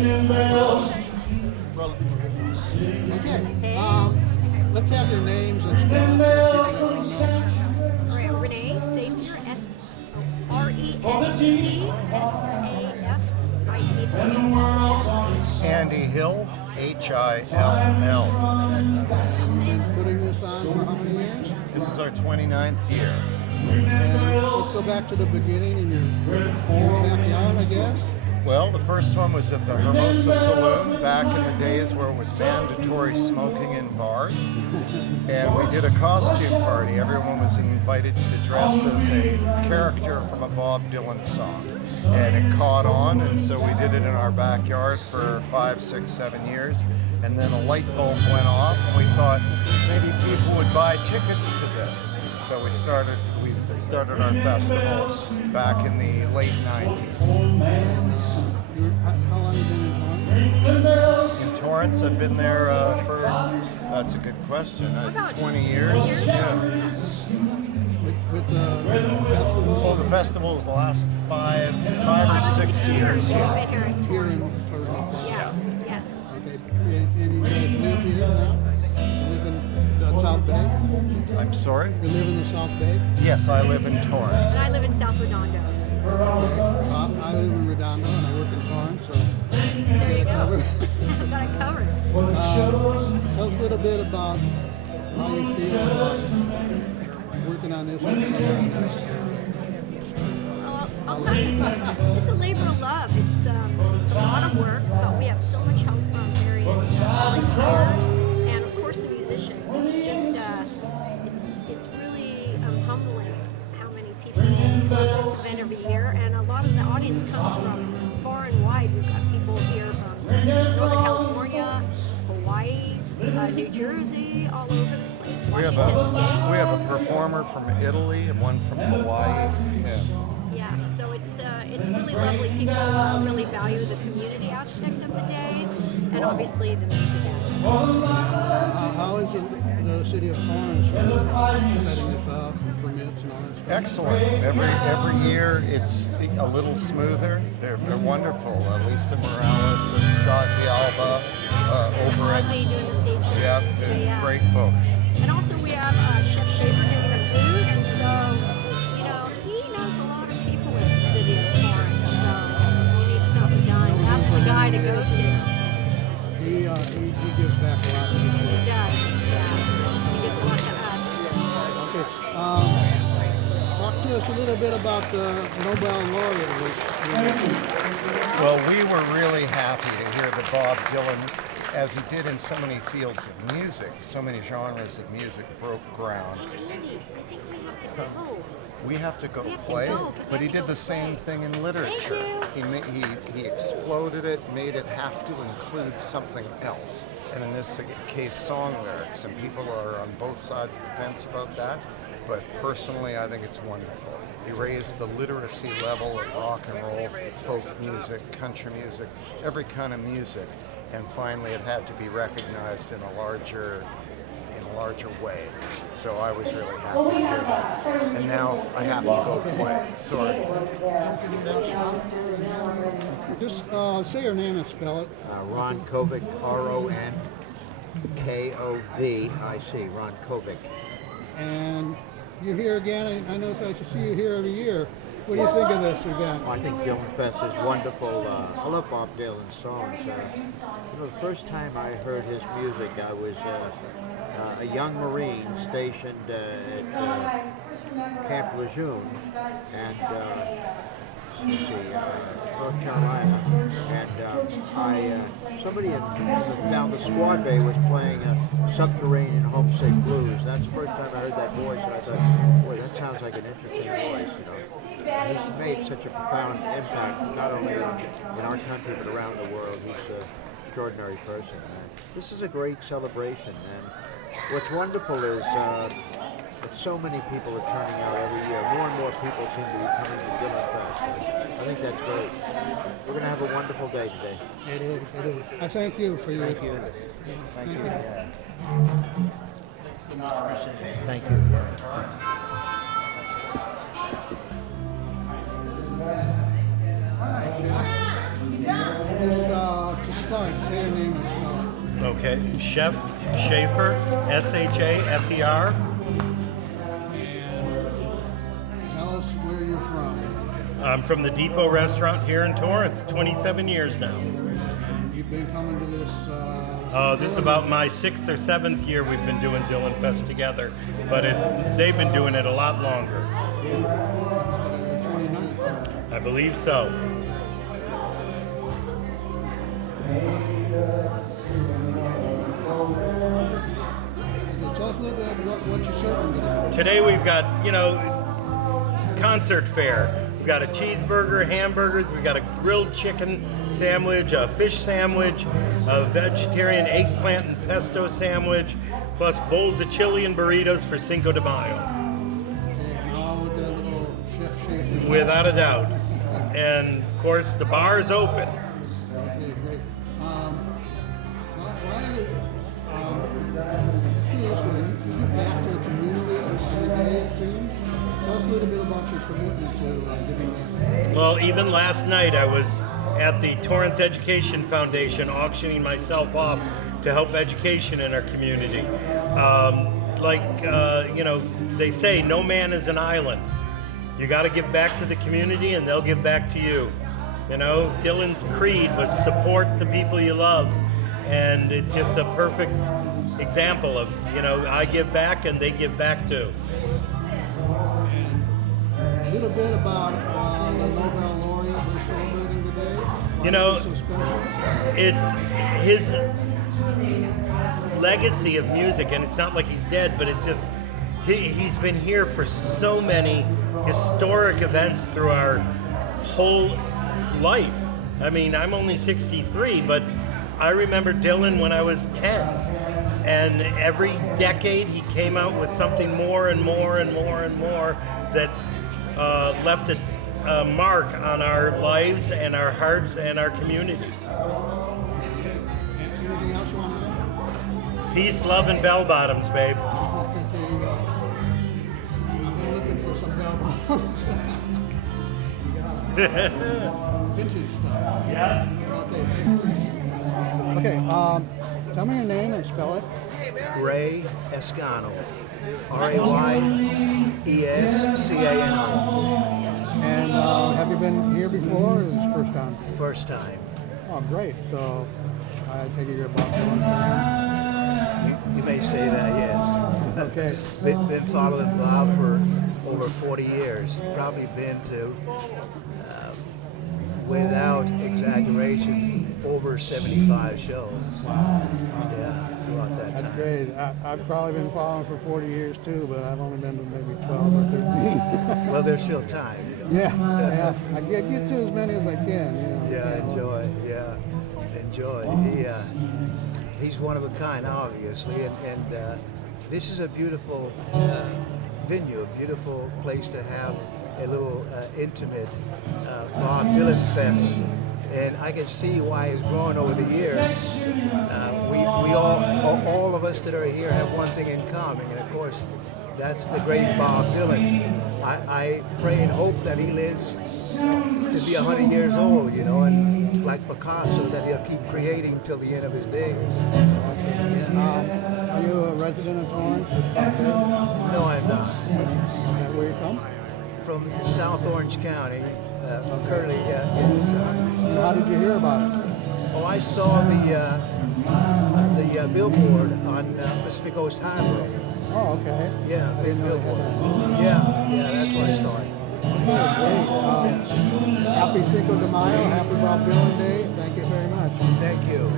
Okay. Let's have your names and spelling for people that don't know. All right, Renee Safier, Renesafie. Andy Hill, Hill. You've been putting this on for how many years? This is our 29th year. And let's go back to the beginning in your backyard, I guess. Well, the first one was at the Hermosa Saloon back in the days where it was mandatory smoking in bars. And we did a costume party. Everyone was invited to dress as a character from a Bob Dylan song. And it caught on, and so we did it in our backyard for 5, 6, 7 years. And then a light bulb went off, and we thought maybe people would buy tickets to this. So we started our festival back in the late 90s. How long have you been in Torrance? In Torrance, I've been there for, that's a good question, 20 years. Yeah. With the festival? Well, the festival is the last 5 or 6 years. We've been here in Here in Torrance. Torrance. Yeah, yes. Okay. And you guys live here now? You live in the South Bay? I'm sorry? You live in the South Bay? Yes, I live in Torrance. And I live in South Redondo. I live in Redondo and I work in Torrance, so There you go. Got it covered. tell us a little bit about how you feel about working on this one. I'll tell you, it's a labor of love. It's a lot of work, but we have so much help from various volunteers and, of course, the musicians. It's just, it's really humbling how many people love this event every year, and a lot of the audience comes from far and wide. We've got people here from Northern California, Hawaii, New Jersey, all over the place. We have Washington State. a performer from Italy and one from Hawaii. Yeah, so it's really lovely. People really value the community aspect of the day, and obviously the music aspect. How is the city of Torrance setting this up, and permits and all that stuff? Excellent. Every year it's a little smoother. They're wonderful. Lisa Morales and Scott D'Alba over at Ozzy doing the stage. yeah, they're great folks. And also we have Chef Schaefer doing the food, and so he knows a lot of people in the city of Torrance. So if you need something done, that's the guy to go to. He gives back a lot. He does. Yeah, he gives a lot to us. Okay. Talk to us a little bit about the Nobel laureate. Well, we were really happy to hear that Bob Dylan, as he did in so many fields of music, so many genres of music, broke ground. Andy, I think we have to go. We have to go We have to play, go, 'cause we but he have to did go the same play. thing in literature. Thank He exploded it, made it have to include something else. And in this case, song lyrics. And people are on both sides of the fence about that. But personally, I think it's wonderful. He raised the literacy level of rock and roll, folk music, country music, every kind of music. And finally, it had to be recognized in a larger way. So I was really happy to hear that. And now I have to go play. Sorry. Just say your name and spell it. Ron Kovic, Ronkovic, Ron Kovic. And you're here again. I know I see you here every year. What do you think of this event? I think Dylan Fest is wonderful. I love Bob Dylan's songs. The first time I heard his music, I was a young Marine stationed at Camp Lejeune, and North Carolina, and somebody down the squad bay was playing Subterranean Homesick Blues. That's the first time I heard that voice, and I thought, boy, that sounds like an interesting voice, He's made such a profound impact, not only in our country, but around the world. He's an extraordinary person. This is a great celebration, and what's wonderful is that so many people are turning out every year. More and more people seem to be coming to Dylan Fest. I think that's great. We're going to have a wonderful day today. It is. I thank you for your... Thank you. Thank you. Thanks so much. Appreciate it. Thank you. Just say your name and spell it. Okay, Chef Schaefer, Schafer. And tell us where you're from. I'm from the Depot Restaurant here in Torrance, 27 years now. And you've been coming to this. This is about my 6th or 7th year we've been doing Dylan Fest together, but they've been doing it a lot longer. 29th. I believe so. Tell us a little bit about what you're serving today. Today we've got, concert fare. We've got a cheeseburger, hamburgers, we've got a grilled chicken sandwich, a fish sandwich, a vegetarian eggplant and pesto sandwich, plus bowls of chili and burritos for Cinco de Mayo. And all with that little Chef Schaefer. Without a doubt. And of course the bar is open. Okay, great. You give back to the community every day, it seems. Tell us a little bit about your commitment to giving back. Well, even last night I was at the Torrance Education Foundation auctioning myself off to help education in our community. They say no man is an island. You got to give back to the community and they'll give back to you. Dylan's creed was support the people you love. And it's just a perfect example of, I give back and they give back too. And a little bit about the Nobel laureate we're celebrating today. Why You know, is he so special? It's his legacy of music, and it's not like he's dead, but it's just, he's been here for so many historic events through our whole life. I mean, I'm only 63, but I remember Dylan when I was 10. And every decade he came out with something more and more and more and more that left a mark on our lives and our hearts and our community. Anything else you want to add? Peace, love, and bell bottoms, babe. There you go. I've been looking for some bell bottoms. Vintage stuff. Yeah. Okay, tell me your name and spell it. Ray Escano. Rayescano. And have you been here before or is this first time? First time. Oh, great. So I take it you're about Dylan fan. You may say that, yes. Okay. Been following Bob for over 40 years. Probably been to, without exaggeration, over 75 shows. Yeah, throughout that That's time. great. I've probably been following for 40 years too, but I've only been to maybe 12 or 13. Well, there's still time. Yeah. I get to as many as I can. Yeah, enjoy. He's one of a kind, obviously, and this is a beautiful venue, a beautiful place to have a little intimate Bob Dylan Fest, and I can see why it's grown over the years. We all of us that are here have one thing in common, and of course, that's the great Bob Dylan. I pray and hope that he lives to be 100 years old, and like Picasso, that he'll keep creating till the end of his days. Are you a resident of Torrance? No, I'm not. Where are you from? From South Orange County, currently, yes. How did you hear about it? Oh, I saw the billboard on Pacific Coast Highway. Oh, okay. Yeah, I big didn't know they billboard. had that. Yeah, that's where I saw it. Great. Happy Cinco de Mayo. Happy Bob Dylan Day. Thank you very much. Thank you.